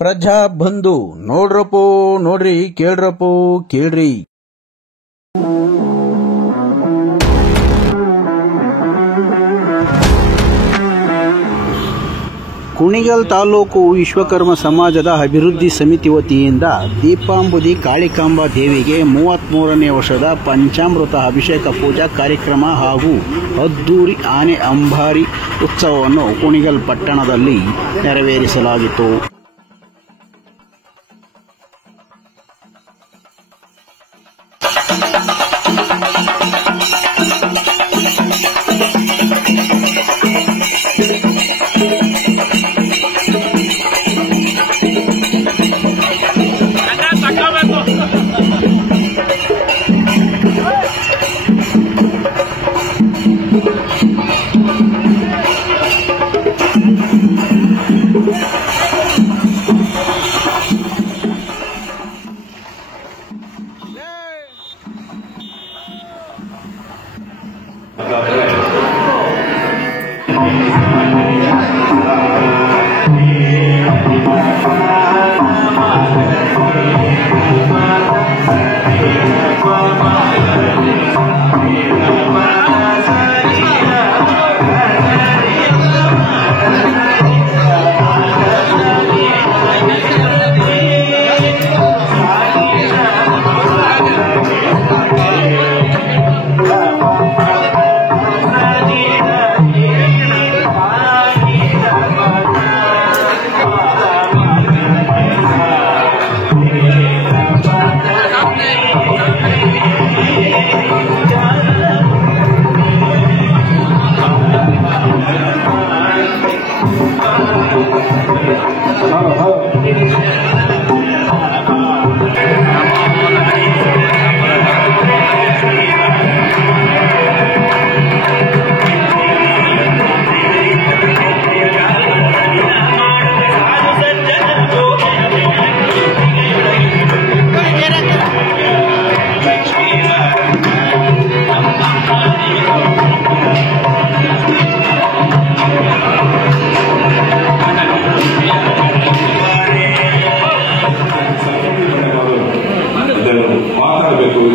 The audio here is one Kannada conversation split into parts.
ಪ್ರಜಾ ಬಂಧು ನೋಡ್ರಪ್ಪೋ ನೋಡ್ರಿ ಕೇಳ್ರಪ್ಪೋ ಕೇಳ್ರಿ. ಕುಣಿಗಲ್ ತಾಲೂಕು ವಿಶ್ವಕರ್ಮ ಸಮಾಜದ ಅಭಿವೃದ್ಧಿ ಸಮಿತಿ ವತಿಯಿಂದ ದೀಪಾಂಬುದಿ ಕಾಳಿಕಾಂಬಾ ದೇವಿಗೆ 33ನೇ ವರ್ಷದ ಪಂಚಾಮೃತ ಅಭಿಷೇಕ ಪೂಜಾ ಕಾರ್ಯಕ್ರಮ ಹಾಗೂ ಅದ್ದೂರಿ ಆನೆ ಅಂಬಾರಿ ಉತ್ಸವವನ್ನು ಕುಣಿಗಲ್ ಪಟ್ಟಣದಲ್ಲಿ ನೆರವೇರಿಸಲಾಯಿತು.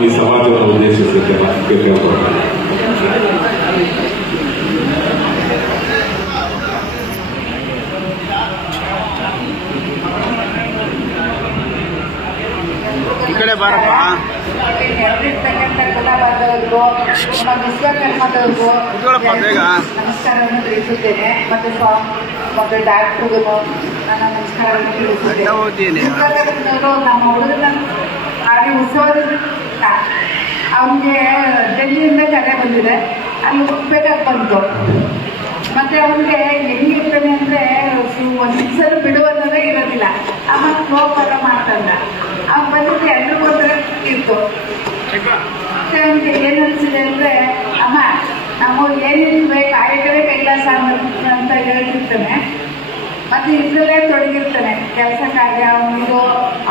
ಈ ಸಮಾಜವನ್ನು ಉದ್ದೇಶಿಸಿದ್ದೇನೆ. ಈ ಕಡೆ ಬಾರಪ್ಪ. ವಿಶ್ವಕರ್ಮದವ್ರಿಗೂ ನಮಸ್ಕಾರವನ್ನು ತಿಳಿಸುತ್ತೇನೆ. ಮತ್ತು ಡಾಕ್ಟರ್ಗೂ ನನ್ನ ನಮಸ್ಕಾರವನ್ನು ತಿಳಿಸುತ್ತೇನೆ. ವಿಶ್ವಕರ್ಮದವರು ನಮ್ಮ ಹುಡುಗನ ಅಲ್ಲಿ ಉತ್ಸವದಿಂದ ಅವನಿಗೆ ಡೆಲ್ಲಿಯಿಂದ ಕರೆ ಬಂದಿದೆ, ಅಲ್ಲಿ ಹೋಗ್ಬೇಕಾಗಿ ಬಂತು. ಮತ್ತೆ ಅವನಿಗೆ ಹೆಂಗಿರ್ತಾನೆ ಅಂದ್ರೆ ಒಂದು ದಿವಸ ಬಿಡುವನ್ನೋದೇ ಇರೋದಿಲ್ಲ. ಆಮೇಲೆ ಹೋಗ್ಬಾರ ಮಾಡ್ತಂದ ಅವ್ನು ಬಂದಿದ್ದು ಎಲ್ರಿಗೋಸ್ಕರ ಇತ್ತು. ಮತ್ತೆ ಅವನಿಗೆ ಏನು ಅನಿಸಿದೆ ಅಂದ್ರೆ, ಅಮ್ಮ ನಾವು ಏನಿಲ್ವೇ ಕಾಯಕವೇ ಕೈಲಾಸ ಅಂತ ಹೇಳ್ತಿರ್ತಾನೆ. ಮತ್ತೆ ಇದ್ರಲ್ಲೇ ತೊಡಗಿರ್ತಾನೆ, ಕೆಲಸ ಕಾರ್ಯ ಅವನಿದು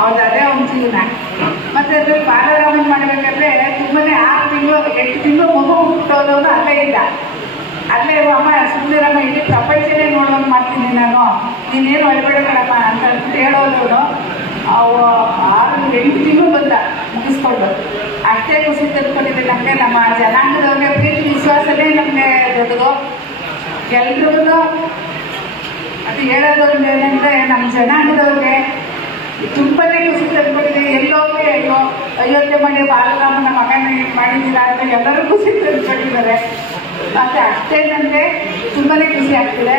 ಅದೇ ಅವನ ಜೀವನ. ಮತ್ತೆ ಅದ್ರಲ್ಲಿ ಬಾಲರಾಮನ್ ಮಾಡ್ಬೇಕಾದ್ರೆ ತುಂಬಾನೇ 6 ತಿಂಗಳು 8 ತಿಂಗಳು ಮಗು ಹುಟ್ಟೋದವನು ಅಲ್ಲೇ ಇಲ್ಲ. ಅಲ್ಲೇ ಅಮ್ಮ ಸುಂದರಮ್ಮ ಇಡೀ ಪ್ರಪಂಚನೇ ನೋಡೋದು ಮಾಡ್ತೀನಿ ನಾನು, ನೀನೇನು ಅಳ್ಬೇಡಬೇಡಮ್ಮ ಅಂತ ಹೇಳೋದವನು 6-8 ತಿಂಗಳು ಬಂದ ಮುಗಿಸ್ಕೊಂಡು. ಅಷ್ಟೇ ಖುಷಿ ತಂದ್ಕೊಂಡಿದ್ದೆ ನಮಗೆ. ನಮ್ಮ ಜನಾಂಗದವ್ರಿಗೆ ಪ್ರೀತಿ ವಿಶ್ವಾಸನೇ ನಮಗೆ ದೊಡ್ಡದು. ಎಲ್ರಿಗೂ ಅದು ಹೇಳೋದೊಂದು ಏನಂದ್ರೆ, ನಮ್ಮ ಜನಾಂಗದವ್ರಿಗೆ ತುಂಬಾನೇ ಖುಷಿ ತಂದ್ಕೊಂಡಿದೆ. ಎಲ್ಲೋಗಿ ಅಯೋಧ್ಯೆ ಮಾಡಿ ಬಾಲರಾಮನ ಮಗನ ಮಾಡಿದ್ದೀರಾ ಅಂತ ಎಲ್ಲರೂ ಖುಷಿ ತಂದ್ಕೊಂಡಿದ್ದಾರೆ. ಮತ್ತೆ ಅಷ್ಟೇ ನನಗೆ ತುಂಬಾನೇ ಖುಷಿ ಆಗ್ತಿದೆ.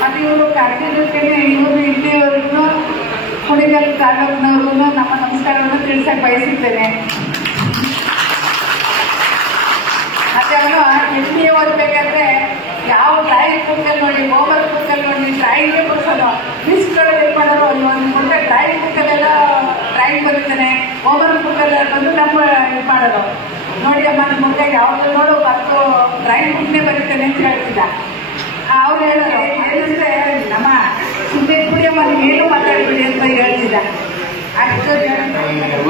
ಮತ್ತೆ ಇವರು ಕರ್ದಿದ್ದಕ್ಕೆ ಇವರು ಇಲ್ಲಿವರೆಗೂ ಕುಣಿಗಲ್ ತಾಲೂಕಿನವ್ರಿಗೂ ನಮ್ಮ ನಮಸ್ಕಾರವನ್ನು ತಿಳಿಸಕ್ಕೆ ಬಯಸುತ್ತೇನೆ. ಮತ್ತೆ ಅವನು ಎಲ್ಲಿ ಓದ್ಬೇಕಾದ್ರೆ ಯಾವ ಡ್ರಾಯಿಂಗ್ ಬುಕ್ಕಲ್ಲಿ ನೋಡಿ, ಹೋಮ್ವರ್ಕ್ ಬುಕ್ಕಲ್ಲಿ ನೋಡಿ ಡ್ರಾಯಿಂಗೇ ಬಿಡ್ಸೋದು. ಮಿಸ್ಗಳಲ್ಲಿ ಏನು ಮಾಡೋದು, ಒಂದು ಮುಂದೆ ಡ್ರಾಯಿಂಗ್ ಬುಕ್ಕಲ್ಲೆಲ್ಲ ಡ್ರಾಯಿಂಗ್ ಬರುತ್ತಾನೆ, ಹೋಮ್ವರ್ಕ್ ಬುಕ್ಕಲ್ಲಿ ಬಂದು ನಮ್ಮ ಇದು ಮಾಡೋದು. ನೋಡಿ ಅಮ್ಮ ನಿಮ್ಮ ಮುಂದೆ ಯಾವುದು ನೋಡು ಮತ್ತು ಡ್ರಾಯಿಂಗ್ ಬುಕ್ನೇ ಬರುತ್ತಾನೆ ಅಂತ ಹೇಳ್ತಿದ್ದ. ಅವ್ರು ಹೇಳೋರು ಏನಂದ್ರೆ, ನಮ್ಮ ಸುಮ್ಮನೆ ಕುಡಿಯಮ್ಮ ನೀವೇನು ಮಾತಾಡ್ಬಿಡಿ ಅಂತ ಹೇಳ್ತಿದ್ದ.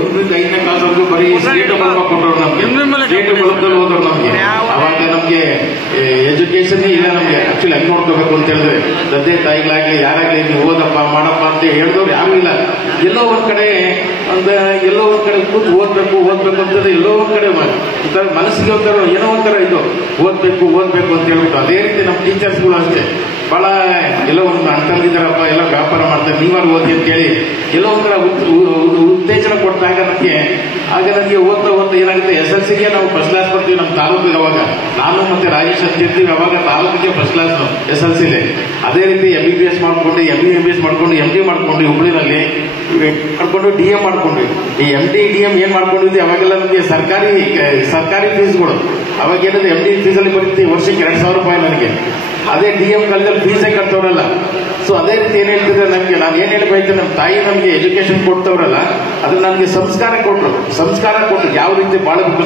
ಒಂದು ಐದನೇ ಕ್ಲಾಸ್ವರೆಗೂ ಬರೀ ಸ್ಟೇಟ್ ಬಲ್ಬ್ ಕೊಟ್ಟರು ನಮ್ಗೆ, ಸ್ಟೇಟ್ ಬಲ್ಬ್ದಲ್ಲಿ ಹೋದ್ರು ನಮ್ಗೆ. ಅವಾಗ ನಮ್ಗೆ ಎಜುಕೇಶನ್ ಇಲ್ಲ ನಮ್ಗೆ. ಆಕ್ಚುಲಿ ಹೆಂಗ್ ನೋಡ್ಕೋಬೇಕು ಅಂತ ಹೇಳಿದ್ರೆ ತಂದೆ ತಾಯಿಗಳಾಗ್ಲಿ ಯಾರಾಗ್ಲಿ ನೀವು ಓದಪ್ಪ ಮಾಡಪ್ಪ ಅಂತ ಹೇಳಿದವ್ರು ಇಲ್ಲ. ಎಲ್ಲೋ ಒಂದ್ ಕಡೆ ಕೂತು ಓದ್ಬೇಕು ಅಂತಂದ್ರೆ ಎಲ್ಲೋ ಒಂದ್ ಕಡೆ ಮನಸ್ಸಿಗೆ ಒಂಥರ ಏನೋ ಒಂಥರ ಇದು ಓದ್ಬೇಕು ಅಂತ ಹೇಳ್ಬಿಟ್ಟು ಅದೇ ರೀತಿ ನಮ್ಮ ಟೀಚರ್ಸ್ಗಳು ಅಷ್ಟೇ ಬಹಳ ಎಲ್ಲೋ ಒಂದು ಅಂತಂದಿದ್ದಾರಪ್ಪ ಎಲ್ಲ ವ್ಯಾಪಾರ ಮಾಡ್ತಾರೆ ನೀವಾಗ ಓದಿ ಅಂತ ಹೇಳಿ ಎಲ್ಲೋ ಒಂಥರ ಉತ್ತೇಜನ ಕೊಟ್ಟಾಗ ನನಗೆ ಓದ್ತಾ ಏನಾಗುತ್ತೆ SSLCಗೆ ನಾವು ಫಸ್ಟ್ ಕ್ಲಾಸ್ ಬರ್ತೀವಿ ನಮ್ಮ ತಾಲೂಕಿಗೆ. ಅವಾಗ ನಾನು ಮತ್ತೆ ರಾಜೇಶ್ ಅಂತ ಇರ್ತೀವಿ. ಅವಾಗ ತಾಲೂಕಿಗೆ ಫಸ್ಟ್ ಕ್ಲಾಸ್ SSLCಲಿ. ಅದೇ ರೀತಿ MBBS ಮಾಡ್ಕೊಂಡು MBBS ಮಾಡ್ಕೊಂಡು MD ಮಾಡ್ಕೊಂಡು ಹುಬ್ಳಿನಲ್ಲಿ ಮಾಡ್ಕೊಂಡು DM ಮಾಡ್ಕೊಂಡ್ವಿ. ಈ MD DM ಏನ್ ಮಾಡ್ಕೊಂಡಿದ್ವಿ ಅವಾಗೆಲ್ಲ ನಮಗೆ ಸರ್ಕಾರಿ ಫೀಸ್ಗಳು ಅವಾಗ ಏನಿದೆ MD ಫೀಸಲ್ಲಿ ಬರುತ್ತೆ ವರ್ಷಕ್ಕೆ 2,000 ರೂಪಾಯಿ ನನಗೆ. ಅದೇ DM ಕಾಲೇಜಲ್ಲಿ ಫೀಸೇ ಕಟ್ತವ್ರಲ್ಲ. ಸೊ ಅದೇ ರೀತಿ ಏನ್ ಹೇಳ್ತಿದ್ರೆ ನಮ್ಗೆ ನಾನು ಏನ್ ಹೇಳ್ಬೇಕು, ನಮ್ಮ ತಾಯಿ ನಮ್ಗೆ ಎಜುಕೇಶನ್ ಕೊಡ್ತವ್ರಲ್ಲ ಅದನ್ನ ನಮ್ಗೆ ಸಂಸ್ಕಾರ ಕೊಟ್ರು ಯಾವ ರೀತಿ ಬಾಳಬೇಕು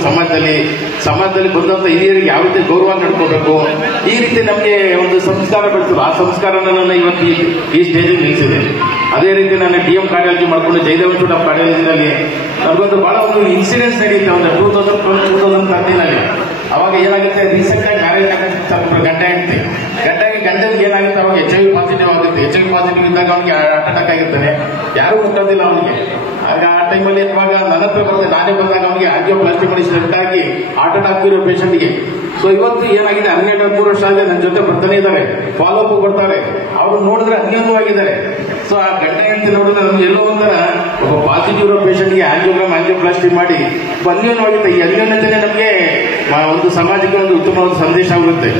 ಸಮಾಜದಲ್ಲಿ ಬಂದಂತ ಹಿರಿಯರಿಗೆ ಯಾವ ರೀತಿ ಗೌರವ ನಡ್ಕೋಬೇಕು ಈ ರೀತಿ ನಮ್ಗೆ ಒಂದು ಸಂಸ್ಕಾರ ಬೆಳೆಸಿದ್ರು. ಆ ಸಂಸ್ಕಾರನ ನಾನು ಇವತ್ತು ಈ ಸ್ಟೇಜಿಗೆ ನಿಲ್ಲಿಸಿದೆ. ಅದೇ ರೀತಿ ನಾನು DM ಕಾರ್ಡಿಯಾಲಜಿ ಮಾಡ್ಕೊಂಡು ಜಯದೇವ ಕಾರ್ಡಿಯಾಲಜಿನಲ್ಲಿ ನನಗೊಂದು ಬಹಳ ಒಂದು ಇನ್ಸಿಡೆನ್ಸ್ ನಡೀತೆ ಒಂದು 2013ನಲ್ಲಿ. ಅವಾಗ ಏನಾಗುತ್ತೆ, ರೀಸೆಂಟ್ ಆಗಿ ಮ್ಯಾರೇಜ್ ಆಗುತ್ತೆ ಗಂಡನಿಗೆ ಏನಾಗುತ್ತೆ, ಅವಾಗ HIV ಪಾಸಿಟಿವ್ ಆಗುತ್ತೆ. HIV ಪಾಸಿಟಿವ್ ಇದ್ದಾಗ ಅವನಿಗೆ ಹಾರ್ಟ್ ಅಟ್ಯಾಕ್ ಆಗಿರ್ತಾನೆ, ಯಾರು ಗೊತ್ತಾದಿಲ್ಲ ಅವನಿಗೆ. ಆಗ ಆ ಟೈಮಲ್ಲಿ ಇರುವಾಗ ನನ್ನ ಹತ್ರ ಬರ್ತದೆ, ನಾನೇ ಬಂದಾಗ ಅವನಿಗೆ ಆಂಜಿಯೋಪ್ಲಾಸ್ಟಿ ಮಾಡಿ ಸ್ಟೆಂಟ್ ಹಾಕಿ ಹಾರ್ಟ್ ಅಟ್ಯಾಕ್ ಇರೋ ಪೇಷಂಟ್ಗೆ. ಸೊ ಇವತ್ತು ಏನಾಗಿದೆ, 12-13 ವರ್ಷ ಆಗಿದೆ ನನ್ನ ಜೊತೆ ಬರ್ತಾನೆ ಇದ್ದಾರೆ, ಫಾಲೋ ಅಪ್ ಕೊಡ್ತಾರೆ. ಅವರು ನೋಡಿದ್ರೆ ಅನ್ಯೋನ್ಯವಾಗಿದ್ದಾರೆ. ಸೊ ಆ ಗಂಡ ಹೆಂಡತಿ ನೋಡಿದ್ರೆ ನಮ್ಗೆ ಎಲ್ಲೋ ಒಂಥರ ಒಬ್ಬ ಪಾಸಿಟಿವ್ ಇರೋ ಪೇಷಂಟ್ಗೆ ಆಂಜಿಯೋಪ್ಲಾಸ್ಟಿ ಮಾಡಿ ಅನ್ಯೋನ್ಯವಾಗಿದೆ. ಈ ಅನ್ಯೋನ್ಯತೆನೇ ನಮಗೆ ಒಂದು ಸಮಾಜಕ್ಕೆ ಒಂದು ಉತ್ತಮವಾದ ಸಂದೇಶ ಆಗುತ್ತೆ.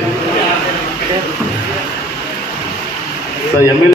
So ML